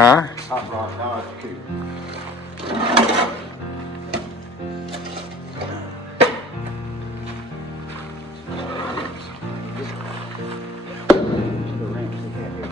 Huh? Hot rod Dodge coupe. The ramps, they can't do it.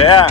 Yeah.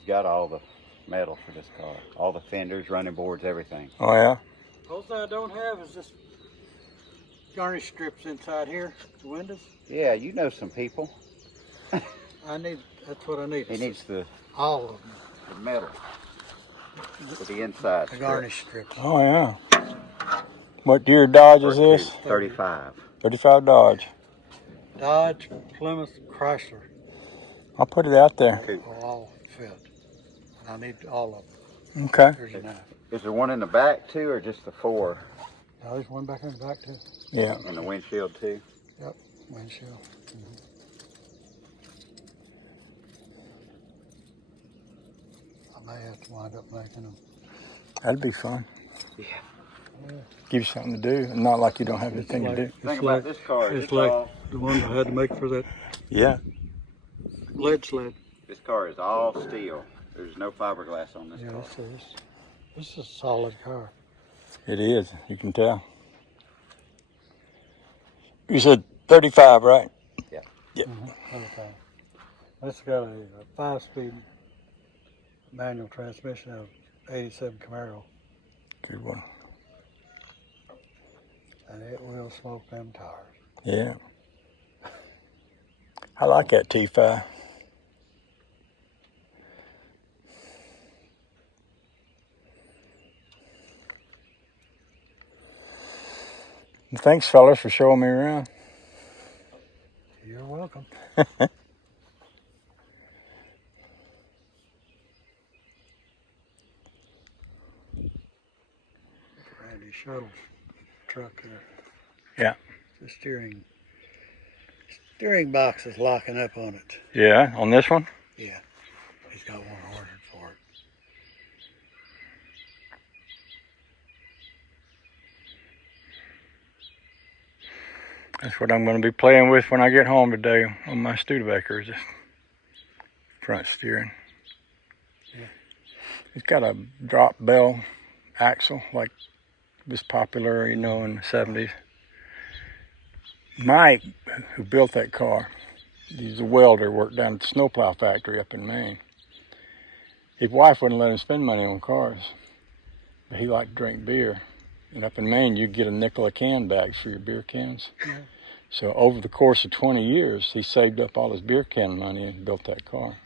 He's got all the metal for this car. All the fenders, running boards, everything. Oh, yeah? The only thing I don't have is this garnish strips inside here, the windows. Yeah, you know some people. That's what I need. He needs all of them. the metal for the inside. The garnish strips. Oh, yeah. What year Dodge is Coupe, this? 35. 35 Dodge. Dodge, Plymouth, Chrysler. I'll put it out there. Coupe. Will all fit. I need all of them. Okay. There's enough. Is there one in the back too, or just the 4? Now there's one back in the back too. Yeah. And the windshield too? Yep, windshield. I may have to wind up making them. That'd be fun. Yeah. Give you something to do. Not like you don't have anything to do. The thing about this car is It's like the one I had to make for that Yeah. lead sled. this car is all steel. There's no fiberglass on this Yeah, car. this is a solid car. It is. You can tell. You said 35, right? Yeah. Yeah. Okay. It's got a 5-speed manual transmission of 87 Camaro, Good one. and it will smoke them tires. Yeah. I like that T5. Thanks, fellas, for showing me around. You're welcome. Randy Shuttle's truck there. Yeah. The steering box is locking up on it. Yeah, on this one? Yeah. He's got one ordered for it. That's what I'm going to be playing with when I get home today on my Studebaker, is this front steering. Yeah. It's got a drop bell axle like was popular, in the 70s. Mike, who built that car, he's a welder, worked down at the snowplow factory up in Maine. His wife wouldn't let him spend money on cars, but he liked to drink beer. And up in Maine, you get a nickel a can back for your beer cans. Yeah. So over the course of 20 years, he saved up all his beer can money and built that car.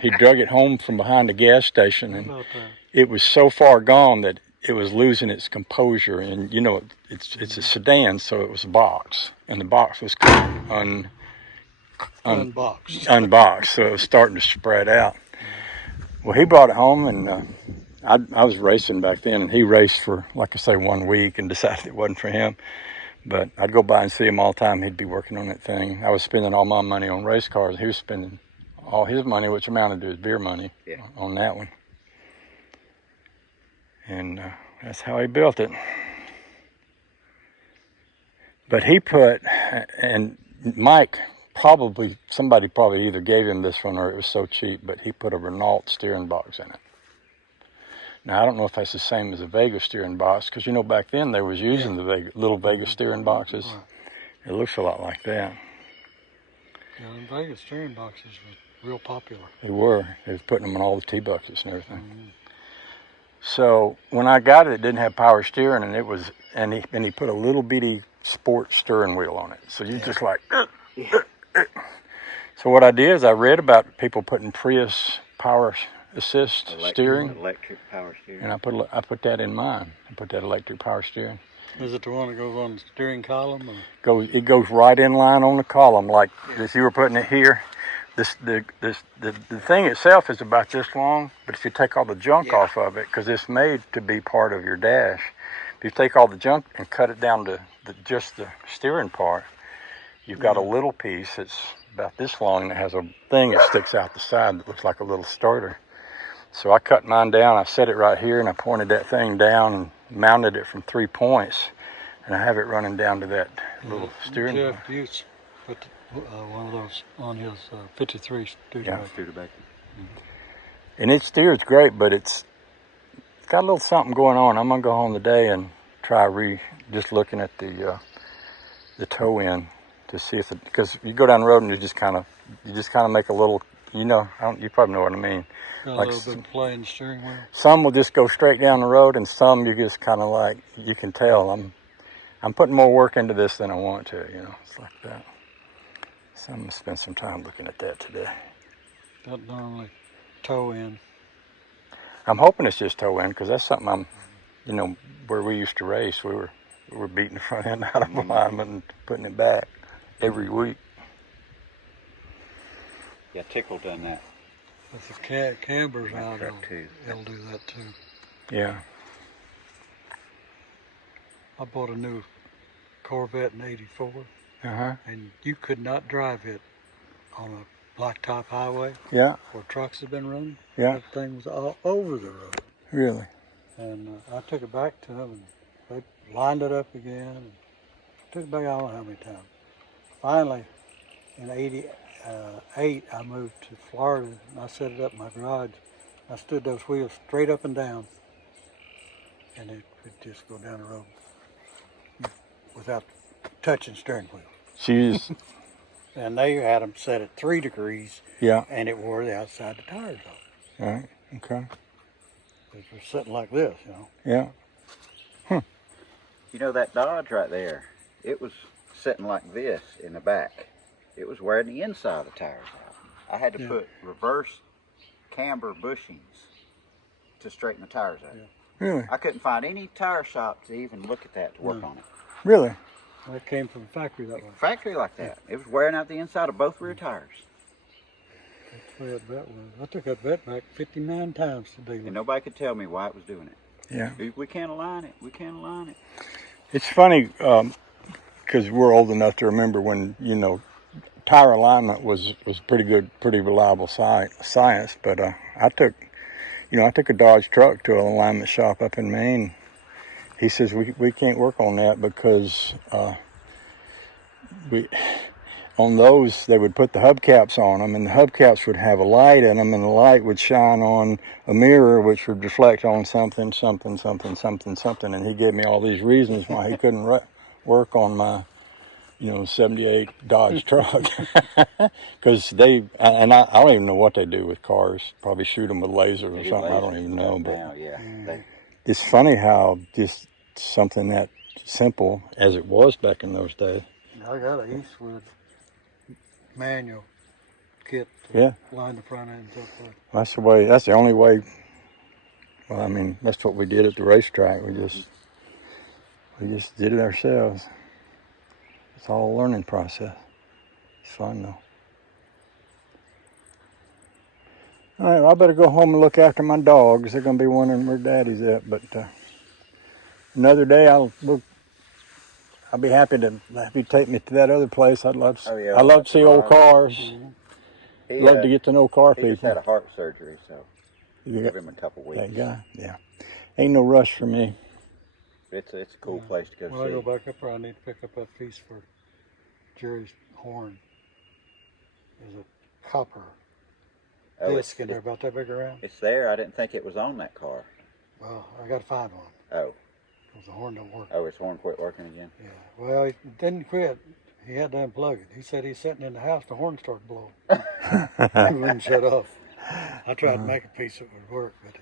he drug it home from behind the gas station, and it was so far gone that it was losing its composure. And it's a sedan, so it was a box, and the box was unboxed, so it was starting to spread out. Well, he brought it home, and I was racing back then, and he raced for, like I say, 1 week and decided it wasn't for him. But I'd go by and see him all the time. He'd be working on that thing. I was spending all my money on race cars. He was spending all his money, which amounted to his beer money, on that one. And that's how he built it. But he put, and Mike, somebody probably either gave him this one or it was so cheap, but he put a Renault steering box in it. Now, I don't know if that's the same as a Vega steering box, because, back then they was using the little Vega steering boxes. Right. It looks a lot like that. Yeah, the Vega steering boxes were real popular. They were. They was putting them in all the T-buckets and everything. Mm-hmm. So when I got it, it didn't have power steering, and he put a little bitty sport steering wheel on it. So you just like. So what I did is I read about people putting Prius power assist steering. Electric power steering. And I put that in mine. I put that electric power steering. Is it the one that goes on the steering column? Or? It goes right in line on the column, like if you were putting it here. The thing itself is about this long, but if you take all the junk off of it, because it's made to be part of your dash, if you take all the junk and cut it down to just the steering part, you've got a little piece that's about this long that has a thing that sticks out the side that looks like a little starter. So I cut mine down, I set it right here, and I pointed that thing down and mounted it from 3 points, and I have it running down to that little steering wheel. Jeff Butts put one of those on his 53 Studebaker. Yeah, Studebaker. And it steers great, but it's got a little something going on. I'm gonna go home today and try just looking at the toe end to see if because you go down the road and you just kind of make a little You know, you probably know what I mean. Got Like a little bit of play in the steering wheel. some will just go straight down the road, and some you just kind of like, you can tell I'm putting more work into this than I want to. You know, it's like that. So I'm gonna spend some time looking at that today. Got normally toe in. I'm hoping it's just toe in because that's something you know, where we used to race, we were beating the front end out of alignment and putting it back every week. Yeah, Tickle done that. With the cambers out, truck too. it'll do that too. Yeah. I bought a new Corvette in '84, Uh-huh. and you could not drive it on a blacktop highway Yeah. where trucks have been running. Yeah. That thing was all over the road. Really? And I took it back to them, and they lined it up again. And took it back, I don't know how many times. Finally, in '88, I moved to Florida, and I set it up in my garage. I stood those wheels straight up and down, and it would just go down the road without touching steering wheel. She's, And they had them set at 3 degrees, yeah. and it wore the outside of the tires off. All right. Okay. It was sitting like this, you know. Yeah. You know that Dodge right there? It was sitting like this in the back. It was wearing the inside of the tires out. I had to Yeah. put reverse camber bushings to straighten the tires out. Yeah. Really? I couldn't find any tire shop to even look at that to work No. on it. Really? That came from the factory that way. Factory like that. It was wearing out the inside of both rear tires. That's the way that vet was. I took that vet back 59 times to dealer. And nobody could tell me why it was doing it. Yeah. We can't align it. We can't align it. It's funny because we're old enough to remember when, you know, tire alignment was pretty good, pretty reliable science. But I took a Dodge truck to an alignment shop up in Maine. He says we can't work on that because on those they would put the hubcaps on them, and the hubcaps would have a light in them, and the light would shine on a mirror, which would reflect on something, and he gave me all these reasons why he couldn't work on my, you know, 78 Dodge truck. Because I don't even know what they do with cars. Probably shoot them with lasers or something. I don't even know. But Now, yeah. it's funny how just something that simple as it was back in those days. I got an Eastwood manual kit to Yeah. line the front ends up with. That's the way. That's the only way. Well, I mean, that's what we did at the racetrack. We just did it ourselves. It's all a learning process. It's fun though. All right, well, I better go home and look after my dogs. They're gonna be wondering where Daddy's at. But another day, I'll be happy to have you take me to that other place. I'd love. Oh, yeah, I love to see old cars. He, Love to get to know car He just people. had a heart surgery, so You give got him a couple weeks. that guy, yeah. Ain't no rush for me. It's a cool place to go When I see. go back up there, I need to pick up that piece for Jerry's horn. There's a copper Oh, disc in there about that big around. It's there. I didn't think it was on that car. Well, I got to find one Oh, because the horn don't work. his horn quit working again. Yeah. Well, he didn't quit. He had to unplug it. He said he's sitting in the house, the horn started blowing. He wouldn't shut off. I tried to make a piece that would work, but